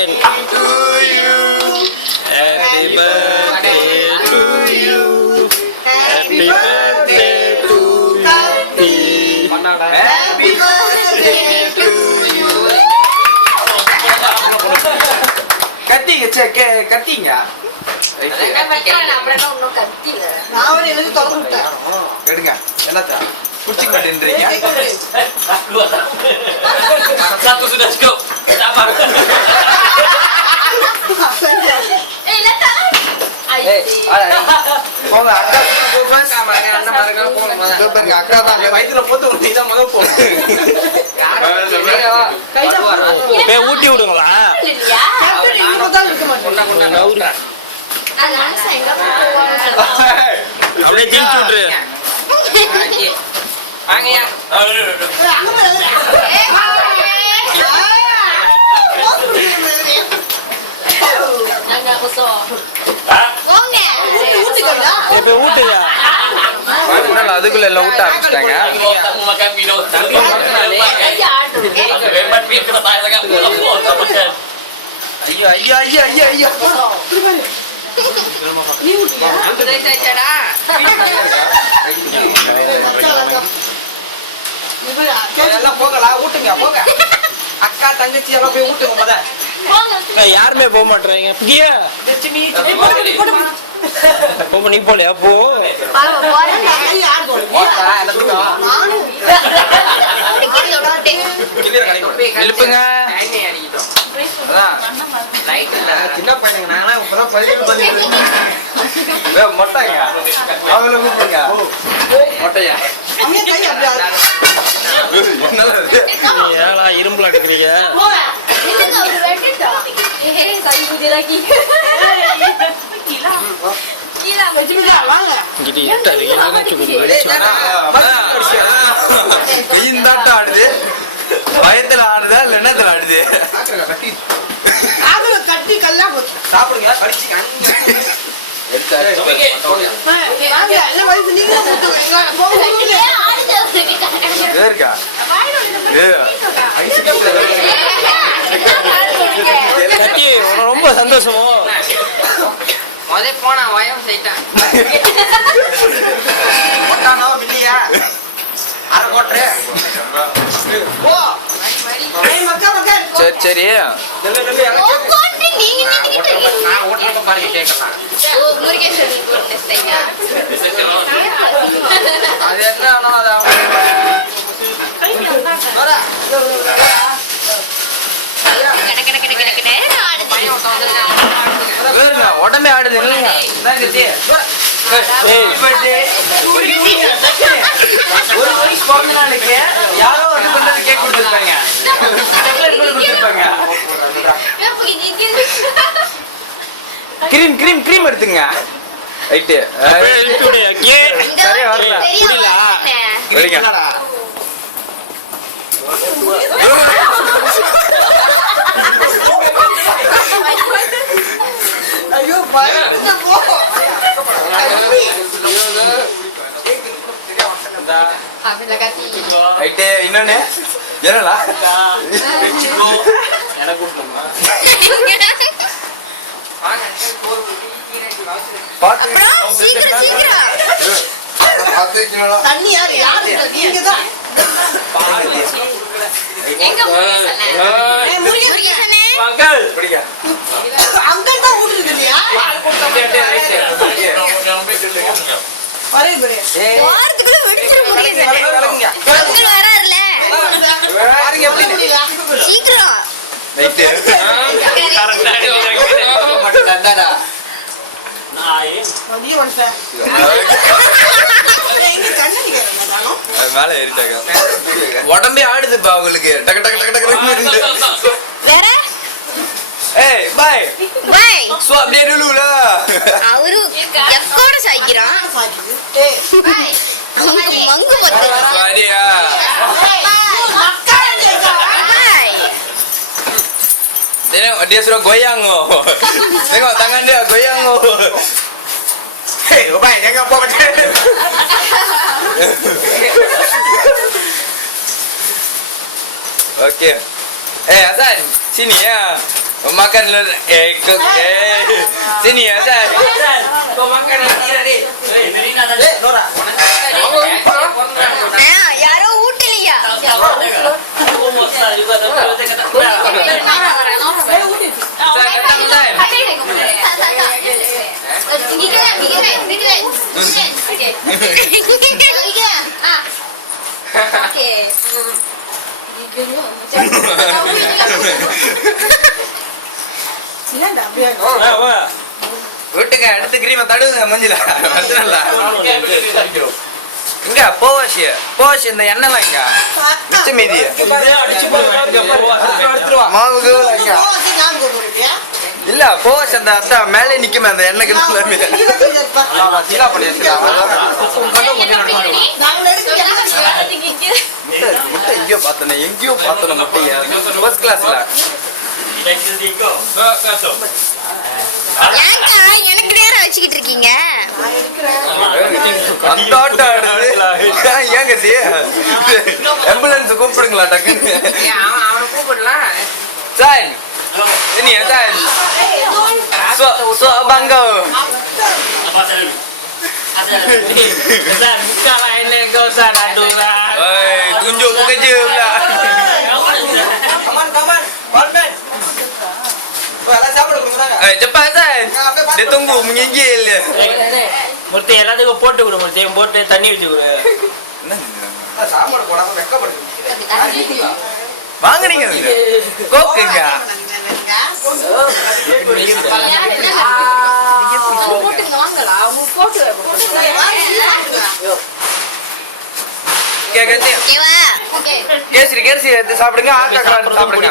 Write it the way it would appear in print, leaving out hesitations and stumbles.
to you. Happy birthday to you. Happy birthday to Kapi. Happy birthday to you. கத்திங்க கத்திங்க. எடுங்க என்னத்த குடிச்சிக்க மாட்டேன்றீங்க. Satu sudah cukup. போங்க அக்கா அக்கா தான் வயிற்றுல போட்டு நீதான் முதல் போங்க. ஊட்டி விடுங்களா அப்படியே திணிச்சு விட்டுரு. வாங்கயா அதுக்குள்ள எல்லாம் ஊட்ட ஆரம்பிச்சிட்டாங்க. ஐயோ ஐயோ ஐயோ ஐயோ ஐயோ எல்லாம் போகலாம் ஊட்டுங்க போங்க. அக்கா தங்கச்சி எல்லாம் போய் ஊட்டுங்க முத. யாருமே போக மாட்டேறாங்க. நீ போலையா போ எழுப்புங்க. சின்ன பையனுங்க நாங்களாம் இப்பதான் மொட்டைங்க அவங்கள கூப்பிடுங்க. மொட்டையா ஏழா இரும்புல அடிக்கிறீங்க. ஆடுது பயத்துல ஆடுதா இல்ல என்னத்துல ஆடுது. கட்டி கல்லா சாப்பிடுங்க ரொம்ப சந்தோஷமோ போனா வயம் செய்யிட்டான் இல்லையா அரை கோட்டரு. சரி சரி அது என்ன உடம்பே ஆடுது இல்லைங்க. ஒரு வயசு பிறந்த நாளைக்கு யாரோ அது பண்றது கேக் கொடுத்துருப்பாங்க. கிரீம் கிரீம் கிரீம் எடுத்துங்க. ரைட்டு சரியா வரல புரியல. ஐயோ இன்னொன்னு என்னடா தண்ணி யாரு யாரு நீங்க தான் அங்கிள் தான் ஊட்டுறது இல்லையா. மேல ஏறிட்டாங்க. உடம்பே ஆடுதுப்பா அவங்களுக்கு. டக்கு டக்கு டக்கு டக்கு வேற. ஏய் பாய் பாய் சோ அப்படியே லுலுல அவரு எக்கோட சாய்க்கிறான். ஏய் பாய் அவங்க மங்கு பத்து சரியா பாய் Dia dia suruh goyang oh. Tengok tangan dia goyang oh. Hei, baik jangan buat macam ni. Okey. Hasan, sini ya. makan lu sini ya Zan. Kau makan nanti. Nora. யாரோ ஊட்டலையா வீட்டுக்கு அடுத்து கிரீமை தடுவுங்க மஞ்சள் இங்க போவாஷ் இந்த எண்ணெய்லாம் இங்க மிச்ச மீதி மாவுக்கு இல்ல போவாஷ் அந்த அத்தா மேலே நிக்குமே அந்த எண்ணெய்க்கு சீலா பண்ணி முட்டை எங்கேயோ பார்த்தேன் முட்டைய ஃபர்ஸ்ட் கிளாஸ்ல எனக்கு நேரம் வச்சுக்கிட்டு இருக்கீங்க ஆம்புலன்ஸ் கூப்பிடுங்களா டக்குன்னு கூப்பிடலாம் sir ini ya San so bangga San buka lah ini kau San aduh lah tunjuk kerja pula kaman Batman cepat San dia tunggu menggigil dia Murthy எல்லாத்துக்கும் போட்டு கொடு Murthy போட்டு தண்ணி ஊத்தி கொடு சாம்பார் போடாம வெக்கப்படுது வாங்குறீங்க கோக்குங்க கேசரி எடுத்து சாப்பிடுங்க சாப்பிடுங்க